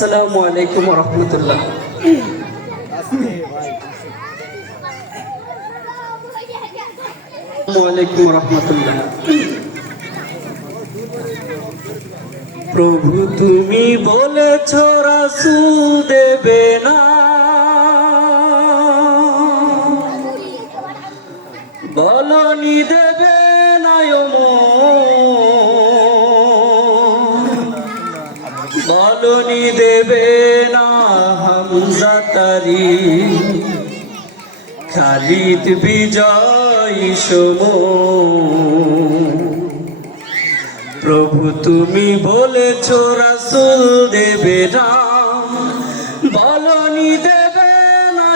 আসসালামু আলাইকুম ওয়া রাহমাতুল্লাহ। প্রভু তুমি বলেছ রাসূল দেবে না, বলনি দেবে না, বলনি দেবে না হামজা তারি, খালিদ বিজয় সম। প্রভু তুমি বলেছ রাসূল দেবে না, বলনি দেবে না,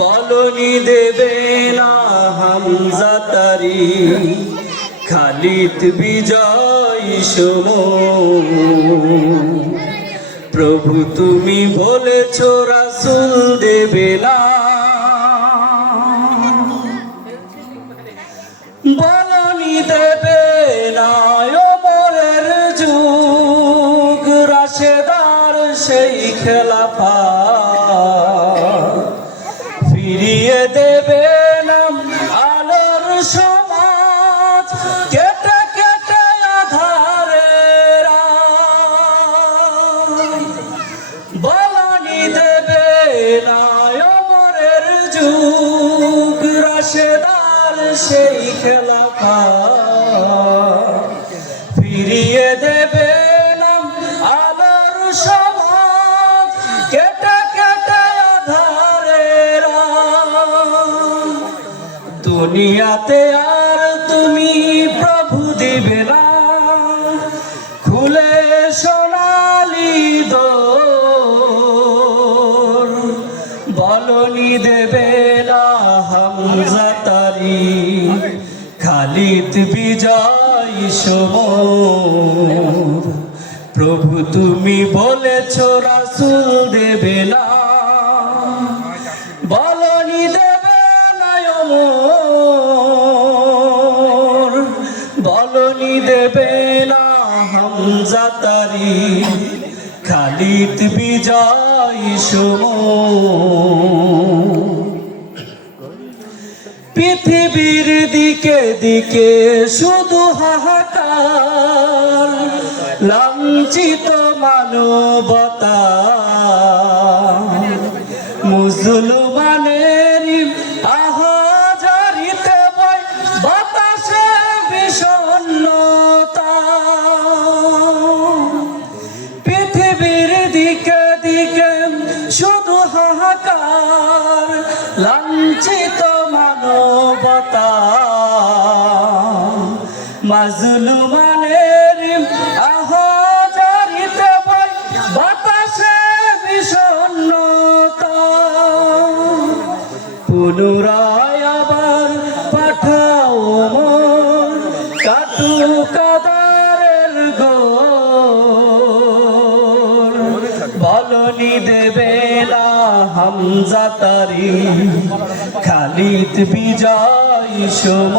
বলনি দেবে না হামজা তারি, খালিদ বিজয় সম। প্রভু তুমি বলেছ রাসূল দেবে না, বলনি দেবে না, ওমরের যুগ রাশেদার সেই খেলাফত ফিরিয়ে দেবে না আলোর সমাজ, কেটে কেটে আধারের বলনি দেবে না, ওমরের যুগ রাশেদার সেই খেলাফত ফিরিয়ে দেবে না আলোর সমাজ, কেটে কেটে আধারের দুনিয়াতে আর তুমি প্রভু দিবে না, খুলে সোনালি দোর, বলনি দেবে না হামজা তারি, খালিদ বিজয় সম। প্রভু তুমি বলেছ রাসূল দেবে না, বলনি দেবে না, বলনি দেবে না হামজা তারি, খালিদ বিজয় সম। পৃথিবীর দিকে দিকে শুধু হাহাকার, লাঞ্ছিত মানবতা, মুসলমানের আহাজারিতে বয় বাতাসে বিষণ্ণতা। পৃথিবীর দিকে দিকে শুধু হাহাকার, লাঞ্ছিত মানবতা, মাজলুমানের আহাজারিতে বয় বাতাসে বিষণ্ণতা। পুনরায় আবার পাঠাও মোর কাটুক কাদারের গোর, বলনি দেবে না হামজা তারি, খালিদ বিজয় সম।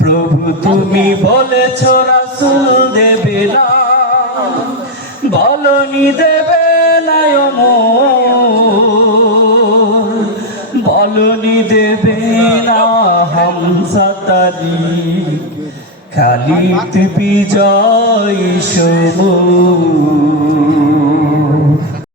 প্রভু তুমি বলেছ রাসূল দেবে না, বলনি দেবে না, বলনি দেবে না হামজা তারি, খালিদ বিজয় সম।